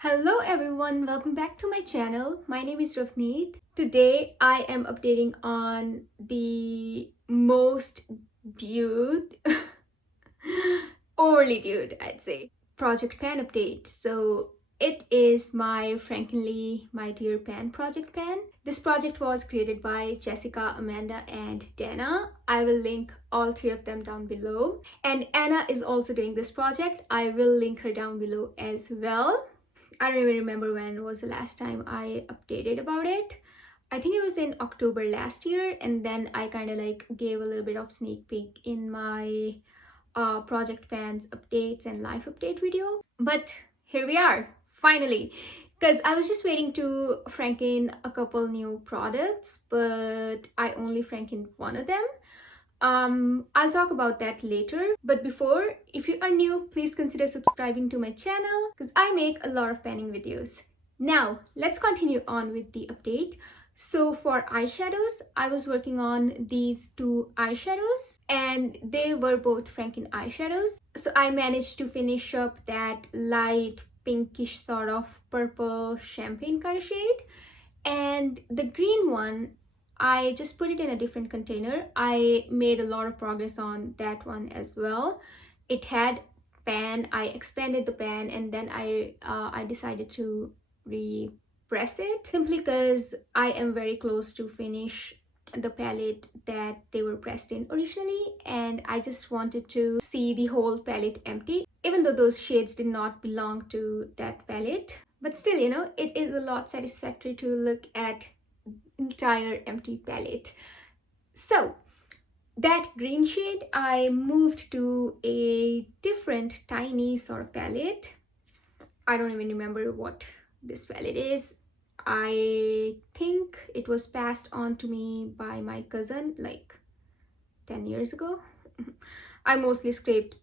Hello everyone, welcome back to my channel. My name is Ravneet. Today I am updating on the most dude, overly dude I'd say, project pan update. So it is my Frankenly My Dear Pan project pan. This project was created by Jessica, Amanda and Dana. I will link all three of them down below. And Anna is also doing this project. I will link her down below as well. I don't even remember when was the last time I updated about it. I think it was in October last year, and then I kind of like gave a little bit of sneak peek in my project pans updates and life update video. But here we are, finally, because I was just waiting to franken a couple new products, but I only frankened one of them. I'll talk about that later, but before, if you are new, please consider subscribing to my channel because I make a lot of panning videos. Now let's continue on with the update. So for eyeshadows, I was working on these two eyeshadows and they were both Franken eyeshadows. So I managed to finish up that light pinkish sort of purple champagne kind of shade, and the green one I just put it in a different container. I made a lot of progress on that one as well. It had pan, I expanded the pan, and then I decided to repress it simply because I am very close to finish the palette that they were pressed in originally, and I just wanted to see the whole palette empty, even though those shades did not belong to that palette. But still, you know, it is a lot satisfactory to look at entire empty palette. So that green shade I moved to a different tiny sort of palette. I don't even remember what this palette is. I think it was passed on to me by my cousin like 10 years ago. I mostly scraped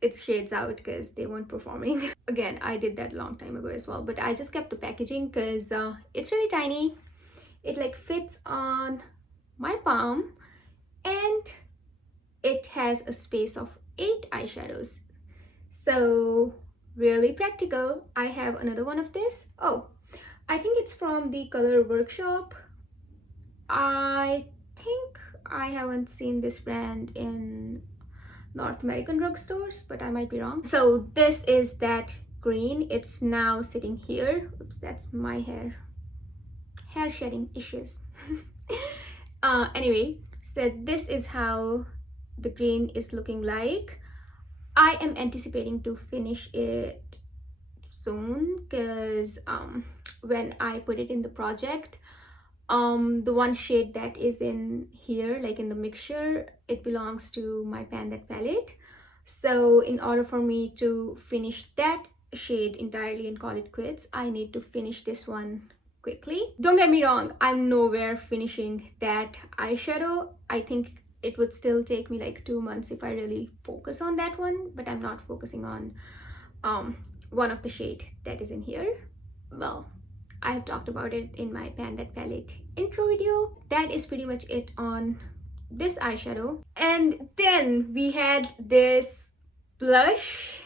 its shades out because they weren't performing. Again, I did that a long time ago as well, but I just kept the packaging because it's really tiny. It like fits on my palm and it has a space of 8 eyeshadows. So really practical. I have another one of this. Oh, I think it's from the Color Workshop. I think I haven't seen this brand in North American drugstores, but I might be wrong. So this is that green. It's now sitting here. Oops, that's my hair shedding issues. Anyway, so this is how the green is looking like. I am anticipating to finish it soon because when I put it in the project, the one shade that is in here, like in the mixture, it belongs to my pan that palette. So in order for me to finish that shade entirely and call it quits, I need to finish this one quickly. Don't get me wrong, I'm nowhere finishing that eyeshadow. I think it would still take me like 2 months if I really focus on that one, but I'm not focusing on one of the shade that is in here. Well, I have talked about it in my pan that palette intro video. That is pretty much it on this eyeshadow. And then we had this blush.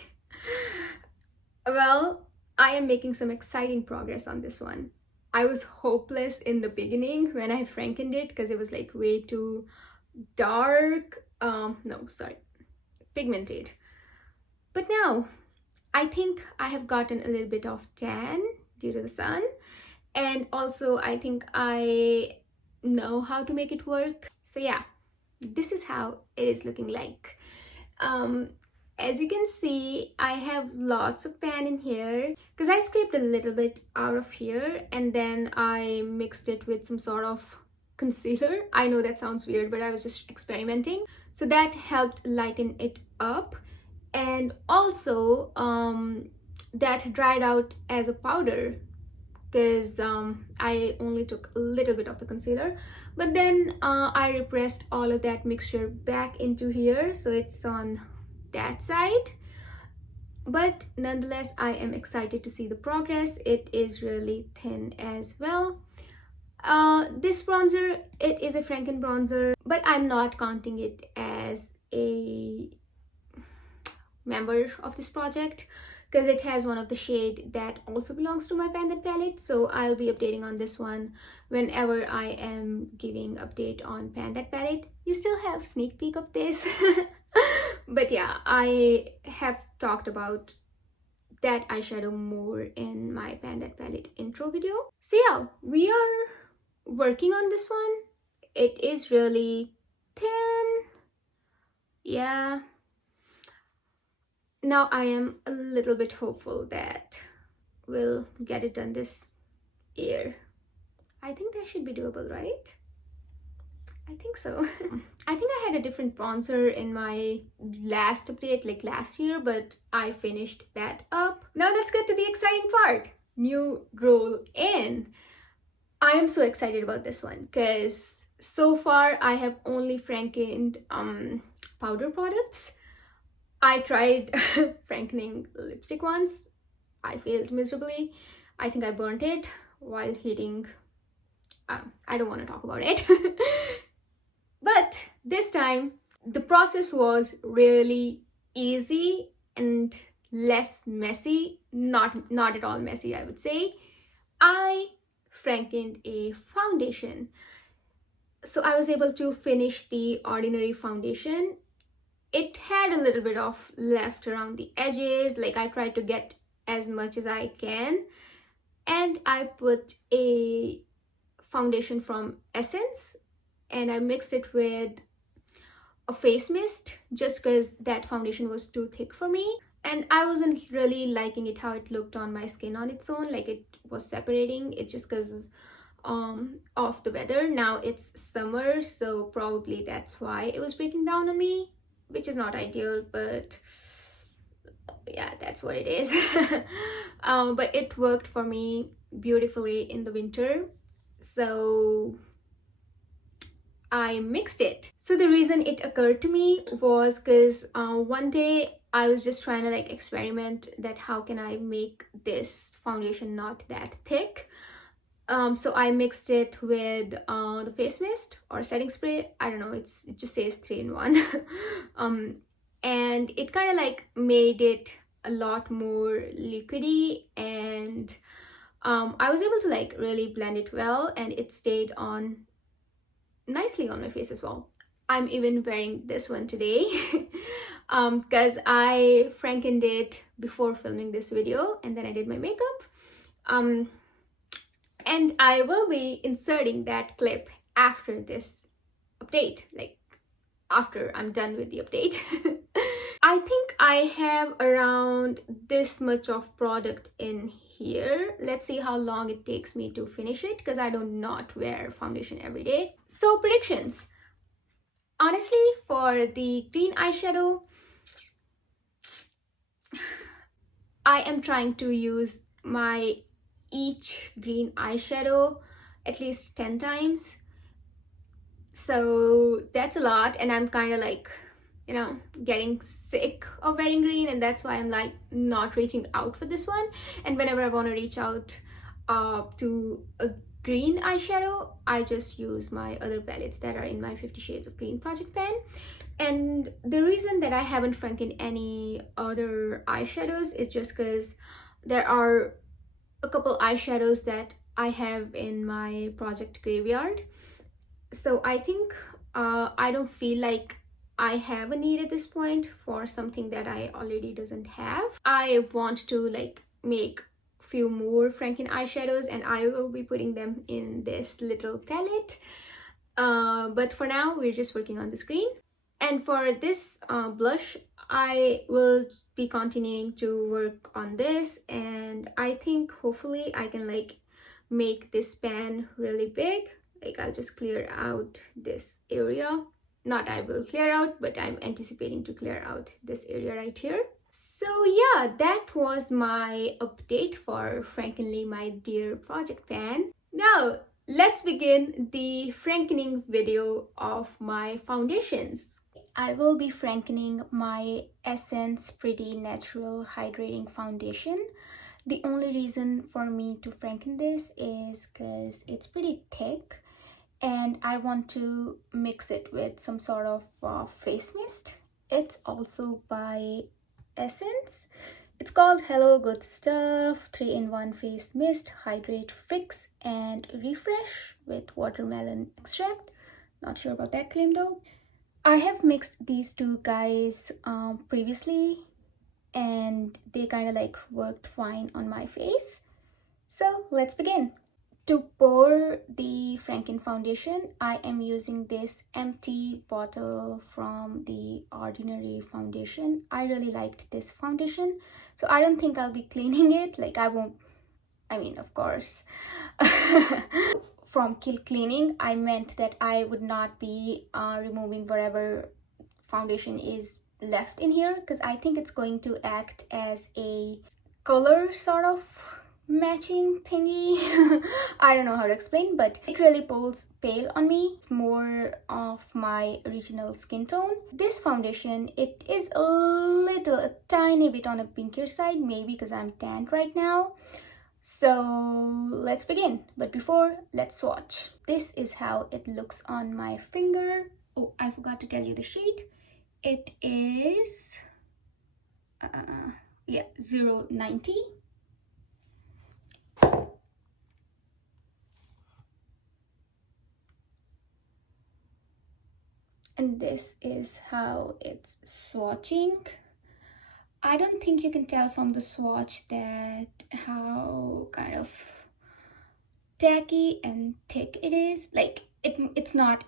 Well, I am making some exciting progress on this one. I was hopeless in the beginning when I frankened it because it was like way too dark. Pigmented. But now I think I have gotten a little bit of tan due to the sun, and also I think I know how to make it work. So yeah, this is how it is looking like. As you can see, I have lots of pan in here because I scraped a little bit out of here and then I mixed it with some sort of concealer. I know that sounds weird, but I was just experimenting. So that helped lighten it up, and also that dried out as a powder because I only took a little bit of the concealer, but then I repressed all of that mixture back into here, so it's on that side. But nonetheless, I am excited to see the progress. It is really thin as well. This bronzer, it is a Franken Bronzer, but I'm not counting it as a member of this project because it has one of the shade that also belongs to my Pan That palette. So I'll be updating on this one whenever I am giving update on Pan That palette. You still have sneak peek of this. But yeah, I have talked about that eyeshadow more in my Pan That palette intro video. So yeah, we are working on this one. It is really thin. Yeah. Now I am a little bit hopeful that we'll get it done this year. I think that should be doable, right? I think so. I think I had a different bronzer in my last update, like last year, but I finished that up. Now let's get to the exciting part. New roll in. I am so excited about this one because so far I have only Frankened powder products. I tried Frankening lipstick once. I failed miserably. I think I burnt it while heating. I don't want to talk about it. But this time, the process was really easy and less messy. Not at all messy, I would say. I Frankened a foundation. So I was able to finish the ordinary foundation. It had a little bit of left around the edges. Like I tried to get as much as I can. And I put a foundation from Essence and I mixed it with a face mist just because that foundation was too thick for me. And I wasn't really liking it how it looked on my skin on its own. Like it was separating. It just because of the weather. Now it's summer, so probably that's why it was breaking down on me, which is not ideal, but yeah, that's what it is. But it worked for me beautifully in the winter, so I mixed it. So the reason it occurred to me was because one day I was just trying to like experiment that how can I make this foundation not that thick. So I mixed it with the face mist or setting spray. I don't know, it just says 3-in-1. And it kind of like made it a lot more liquidy, and I was able to like really blend it well, and it stayed on nicely on my face as well. I'm even wearing this one today because I Frankened it before filming this video and then I did my makeup. And I will be inserting that clip after this update, like after I'm done with the update. I think I have around this much of product in here. Let's see how long it takes me to finish it because I do not wear foundation every day. So predictions. Honestly, for the green eyeshadow, I am trying to use my each green eyeshadow at least 10 times. So that's a lot, and I'm kind of like, you know, getting sick of wearing green, and that's why I'm like not reaching out for this one. And whenever I want to reach out to a green eyeshadow, I just use my other palettes that are in my 50 Shades of Green project pan. And the reason that I haven't Franken any other eyeshadows is just because there are a couple eyeshadows that I have in my project graveyard. So I think I don't feel like I have a need at this point for something that I already doesn't have. I want to like make few more Franken eyeshadows, and I will be putting them in this little palette. But for now, we're just working on the screen. And for this blush, I will be continuing to work on this, and I think hopefully I can like make this pan really big. Like I'll just clear out this area. Not I will clear out, but I'm anticipating to clear out this area right here. So yeah, that was my update for Frankenly My Dear Project Pan. Now, let's begin the Frankening video of my foundations. I will be Frankening my Essence Pretty Natural Hydrating Foundation. The only reason for me to Franken this is because it's pretty thick and I want to mix it with some sort of face mist. It's also by Essence It's called Hello Good Stuff 3-in-1 Face Mist, Hydrate, Fix and Refresh with watermelon extract. Not sure about that claim though. I have mixed these two guys previously and they kind of like worked fine on my face. So let's begin. To pour the Franken foundation, I am using this empty bottle from the Ordinary foundation. I really liked this foundation, so I don't think I'll be cleaning it. Like I won't, I mean, of course. From cleaning, I meant that I would not be removing whatever foundation is left in here, because I think it's going to act as a color sort of matching thingy. I don't know how to explain, but it really pulls pale on me. It's more of my original skin tone. This foundation, it is a tiny bit on a pinkier side, maybe because I'm tanned right now. So let's begin, but before, let's swatch. This is how it looks on my finger. Oh, I forgot to tell you the shade. It is 090. And this is how it's swatching. I don't think you can tell from the swatch that how kind of tacky and thick it is. Like it's not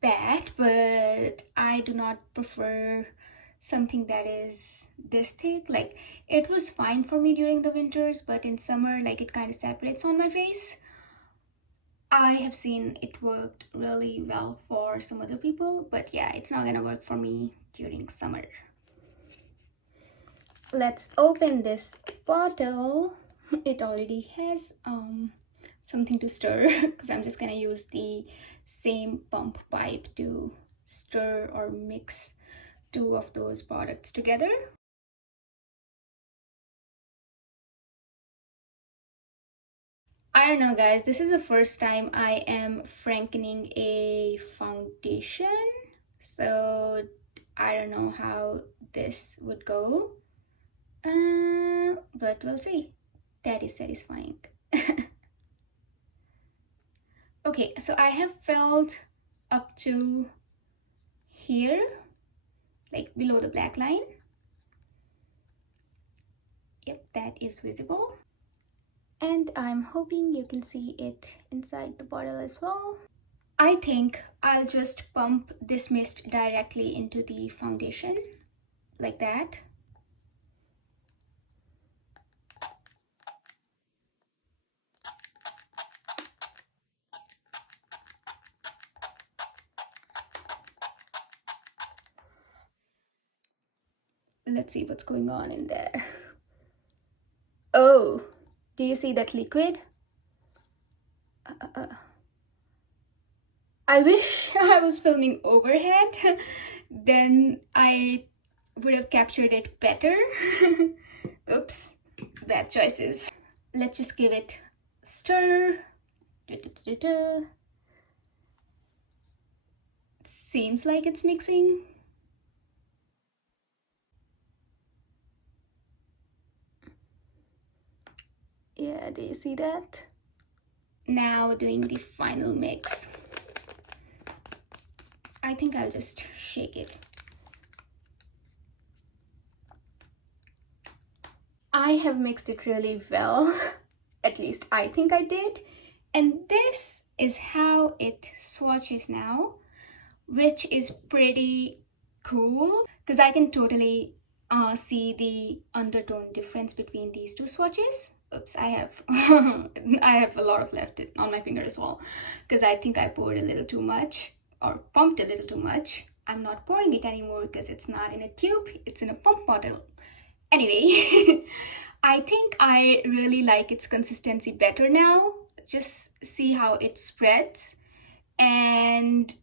bad, but I do not prefer something that is this thick. Like it was fine for me during the winters, but in summer, like it kind of separates on my face. I have seen it worked really well for some other people, but yeah, it's not gonna work for me during summer. Let's open this bottle. It already has something to stir because I'm just gonna use the same pump pipe to stir or mix two of those products together. I don't know guys, this is the first time I am frankening a foundation, so I don't know how this would go, but we'll see. That is satisfying. Okay, so I have filled up to here, like below the black line. Yep, that is visible. And I'm hoping you can see it inside the bottle as well. I think I'll just pump this mist directly into the foundation, like that. Let's see what's going on in there. Oh, do you see that liquid? I wish I was filming overhead, then I would have captured it better. Oops, bad choices. Let's just give it a stir. Seems like it's mixing. Yeah, do you see that? Now doing the final mix. I think I'll just shake it. I have mixed it really well. At least I think I did. And this is how it swatches now, which is pretty cool because I can totally see the undertone difference between these two swatches. Oops, I have I have a lot of left on my finger as well because I think I poured a little too much or pumped a little too much. I'm not pouring it anymore because it's not in a tube, it's in a pump bottle. Anyway, I think I really like its consistency better now. Just see how it spreads, and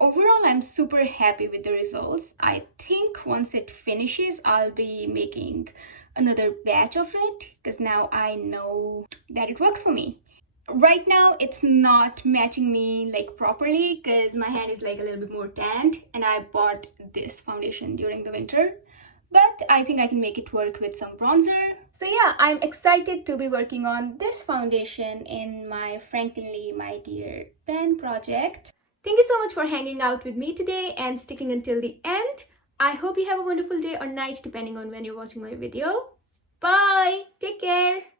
overall I'm super happy with the results. I think once it finishes I'll be making another batch of it because now I know that it works for me. Right now it's not matching me like properly because my hand is like a little bit more tanned and I bought this foundation during the winter, but I think I can make it work with some bronzer. So yeah, I'm excited to be working on this foundation in my Frankenly My Dear pen project. Thank you so much for hanging out with me today and sticking until the end. I hope you have a wonderful day or night depending on when you're watching my video. Bye! Take care!